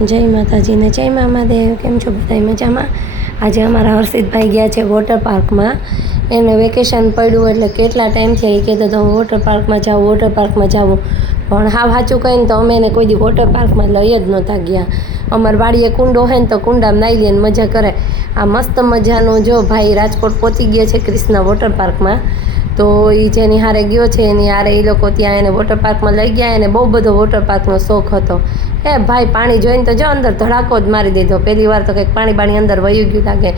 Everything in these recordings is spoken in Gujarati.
જય માતાજી ને જય મહાદેવ। કેમ છો બધા મજામાં? આજે અમારા હર્ષિતભાઈ ગયા છે વોટર પાર્કમાં। એને વેકેશન પડ્યું એટલે કેટલા ટાઈમથી એ કહેતો તો હું વોટર પાર્કમાં જાઉં પણ હાવ સાચું કહીને તો અમે એને કોઈ દી વોટર પાર્કમાં લઈ જ નહોતા ગયા। અમારા વાડીએ કુંડો હોય ને તો કુંડામાં નાહી લઈએ ને મજા કરે। આ મસ્ત મજાનો જો ભાઈ રાજકોટ પહોંચી ગયા છે ક્રિષ્ના વોટર પાર્કમાં। તો એ જેની હારે ગયો છે એની હારે એ લોકો ત્યાં એને વોટર પાર્કમાં લઈ ગયા। એને બહુ બધો વોટર પાર્કનો શોખ હતો। ભાઈ પાણી જોઈને તો જો અંદર ધડાકો જ મારી દીધો। પહેલી વાર તો કંઈક પાણી અંદર વયું ગયું લાગે।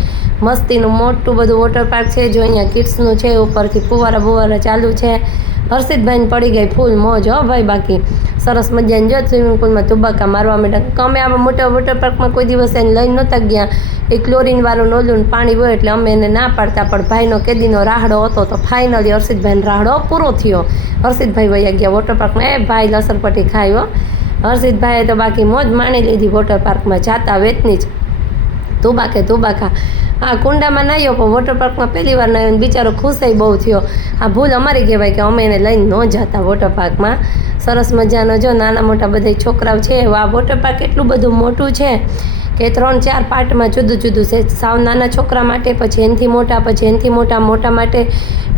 મસ્તીનું મોટું બધું વોટર પાર્ક છે। જો અહીંયા કિડ્સનું છે, ઉપરથી ફુવારા ચાલુ છે। હર્ષિતભાઈને પડી ગઈ ફૂલ મોજ હો ભાઈ। બાકી સરસ મજાની જો સ્વિમિંગ પુલમાં તુબાકા મારવા માંડ્યા। અમે આવા મોટા વોટર પાર્કમાં કોઈ દિવસ એને લઈને નહોતા ગયા। એ ક્લોરીનવાળું નોલું પાણી હોય એટલે અમે એને ના પાડતા, પણ ભાઈનો કેદીનો રાહડો હતો તો ફાઇનલી હર્ષિતભાઈનો રાહડો પૂરો થયો। હર્ષિતભાઈ વયા ગયા વોટર પાર્કમાં। ભાઈ લસરપટ્ટી ખાયો। હર્ષિતભાઈએ તો બાકી મોજ માણી લીધી વોટર પાર્કમાં જાતા વેતની જ તુબાકા। આ કુંડામાં નાહ્યો પણ વોટર પાર્કમાં પહેલી વાર નાહ્યો ને બિચારો ખુશ બહુ થયો। આ ભૂલ અમારી કહેવાય કે અમે એને લઈને ન જતા વોટર પાર્કમાં। સરસ મજાનો જો નાના મોટા બધા છોકરાઓ છે। આ વોટર પાર્ક એટલું બધું મોટું છે કે 3-4 પાર્ટમાં જુદું છે। સાવ નાના છોકરા માટે, પછી એનાથી મોટા, પછી એનાથી મોટા માટે।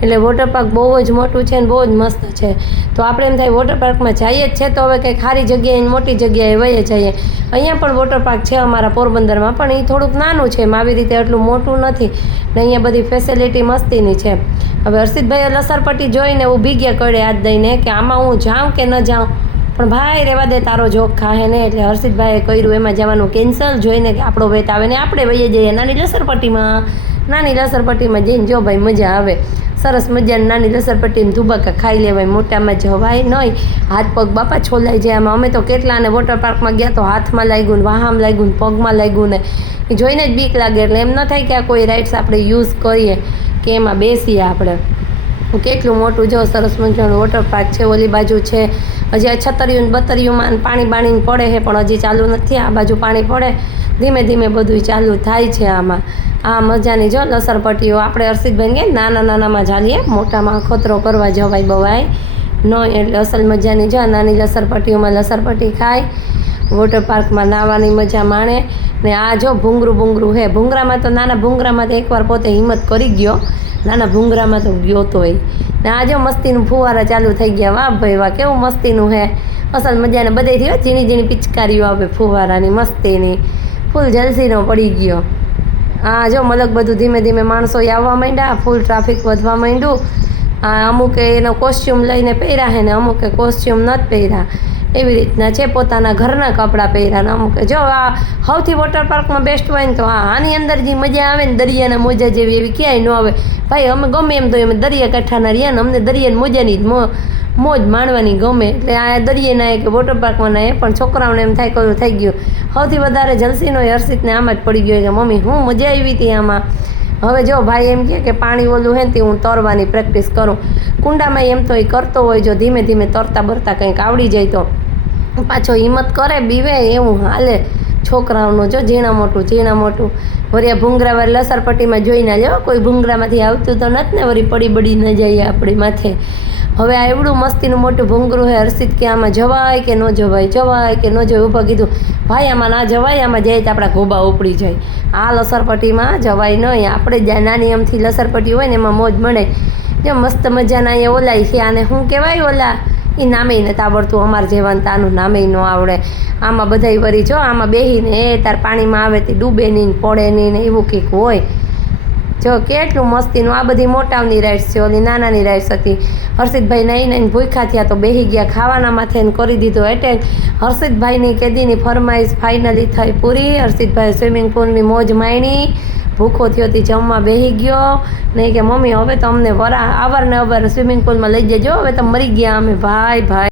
એટલે વોટર પાર્ક બહુ જ મોટું છે ને બહુ જ મસ્ત છે। તો આપણે એમ થાય વોટર પાર્કમાં જઈએ જ છે તો હવે કંઈ ખારી જગ્યાએ મોટી જગ્યાએ વહી જઈએ। અહીંયા પણ વોટર પાર્ક છે અમારા પોરબંદરમાં, પણ એ થોડુંક નાનું છે, આવી રીતે એટલું મોટું નથી ને અહીંયા બધી ફેસિલિટી મસ્તીની છે। હવે હર્ષિતભાઈએ લસરપટ્ટી જોઈને ઊભી ગયા કડે હાથ દઈને કે આમાં હું જાઉં કે ન જાઉં, પણ ભાઈ રહેવા દે તારો જોગ ખાહે ને। એટલે હર્ષિતભાઈએ કર્યું એમાં જવાનું કેન્સલ, જોઈને કે આપણો વેત આવે ને આપણે વહીએ જઈએ નાની લસરપટ્ટીમાં જઈને જો ભાઈ મજા આવે। સરસ મજાની નાની લસરપટ્ટીમાં તુબાકા ખાઈ લેવાય, મોટામાં જવાય નહીં, હાથ પગ બાપા છોલાઈ જાય આમાં। અમે તો કેટલાને વોટર પાર્કમાં ગયા તો હાથમાં લાગ્યું ને વાહામાં લાગ્યું ને પગમાં લાગ્યું ને એ જોઈને જ બીક લાગે। એટલે એમ ન થાય કે આ કોઈ રાઇડ્સ આપણે યુઝ કરીએ કે એમાં બેસીએ આપણે। કેટલું મોટું જો સરસ મજાનું વોટર પાર્ક છે। ઓલી બાજુ છે હજી આ છતરીયું બતરીયુંમાં પાણી બાણીને પડે છે પણ હજી ચાલુ નથી। આ બાજુ પાણી પડે, ધીમે ધીમે બધું ચાલુ થાય છે આમાં। આ મજાની જો લસરપટ્ટીઓ આપણે હર્ષિતભાઈ કે નાનામાં ચાલીએ, મોટામાં ખતરો કરવા જવાય બવાય નહીં। એટલે અસલ મજાની જો નાની લસરપટ્ટીઓમાં લસરપટ્ટી ખાય, વોટર પાર્કમાં નાહવાની મજા માણે। ને આ જો ભૂંગરું છે। ભૂંગરામાં તો નાના ભૂંગરામાં તો એકવાર પોતે હિંમત કરી ગયો, નાના ભૂંગરામાં તો ગયો તો એ ને આ જો મસ્તીનું ફુવારા ચાલુ થઈ ગયા। વાહ ભાઈ વાહ, કેવું મસ્તીનું છે અસલ મજાને। બધેથી ઝીણી પિચકારીઓ આવે ફુવારાની મસ્તીની, ફૂલ જલસીનો પડી ગયો। આ જો મલક બધું ધીમે ધીમે માણસો આવવા માંડ્યા, ફૂલ ટ્રાફિક વધવા માંડ્યું। આ અમુકે એનો કોસ્ચ્યુમ લઈને પહેર્યા છે ને અમુકે કોસ્ચ્યુમ નથી પહેર્યા, એવી રીતના છે। પોતાના ઘરના કપડાં પહેર્યા ને અમુકે જો આ સૌથી વોટર પાર્કમાં બેસ્ટ હોય ને તો આની અંદર જે મજા આવે ને દરિયાના મોજા જેવી એવી ક્યાંય ન આવે ભાઈ। અમે ગમે એમ તો અમે દરિયાકાંઠાના રહ્યા ને અમને દરિયાની મોજાની જ મોજ માણવાની ગમે। એટલે આ દરિયે નાય કે વોટર પાર્કમાં નાય, પણ છોકરાઓને એમ થાય કયું થઈ ગયું। સૌથી વધારે જલસીનો હર્ષિતને આમાં જ પડી ગયો કે મમ્મી હું મજા આવી હતી આમાં। હવે જો ભાઈ એમ કે પાણી ઓલું હે તે હું તરવાની પ્રેક્ટિસ કરું। કુંડામાં એમ તો એ કરતો હોય, જો ધીમે ધીમે તરતા કંઈક આવડી જાય તો પાછો હિંમત કરે બીવે એવું હાલે છોકરાઓનું। જો ઝીણા મોટું વળી આ ભૂંગરાવાળી લસરપટ્ટીમાં જોઈને લ્યો કોઈ ભૂંગરામાંથી આવતું તો નથી ને વળી પડી ન જાય આપણી માથે। હવે આ એવડું મસ્તીનું મોટું ભૂંગરું છે। હર્ષિત કે આમાં જવાય કે ન જવાય ઊભા કીધું ભાઈ આમાં ના જવાય, આમાં જાય તો આપણા ઘોબા ઉપડી જાય। આ લસરપટ્ટીમાં જવાય નહીં, આપણે જ્યાં નાની અમથી લસરપટ્ટી હોય ને એમાં મોજ મળે। જો મસ્ત મજાના અહીંયા ઓલાય છે, આને શું કહેવાય ઓલા એ નામે નથી આવડતું અમારે જેવાને, તાનું નામે ન આવડે। આમાં બધાય વળી જો આમાં બેસીને તાર પાણીમાં આવે તે ડૂબે નહીં પડે નહીં ને એવું કંઈક હોય। જો કેટલું મસ્તીનું આ બધી મોટાની રાઇડ્સ છે, ઓલી નાનાની રાઇડ્સ હતી। હર્ષિતભાઈ નહીં ભૂખ્યા થયા તો બેસી ગયા ખાવાના માથે ને કરી દીધો એટેક। હર્ષિતભાઈની કેદીની ફરમાઈશ ફાઇનલી થઈ પૂરી। હર્ષિતભાઈ સ્વિમિંગ પુલની મોજ માણી, ભૂખો થયો હતી જમવા બેસી ગયો નહીં કે મમ્મી હવે તો અમને અવારનવાર સ્વિમિંગ પુલમાં લઈ જજો, હવે તો મરી ગયા અમે ભાઈ।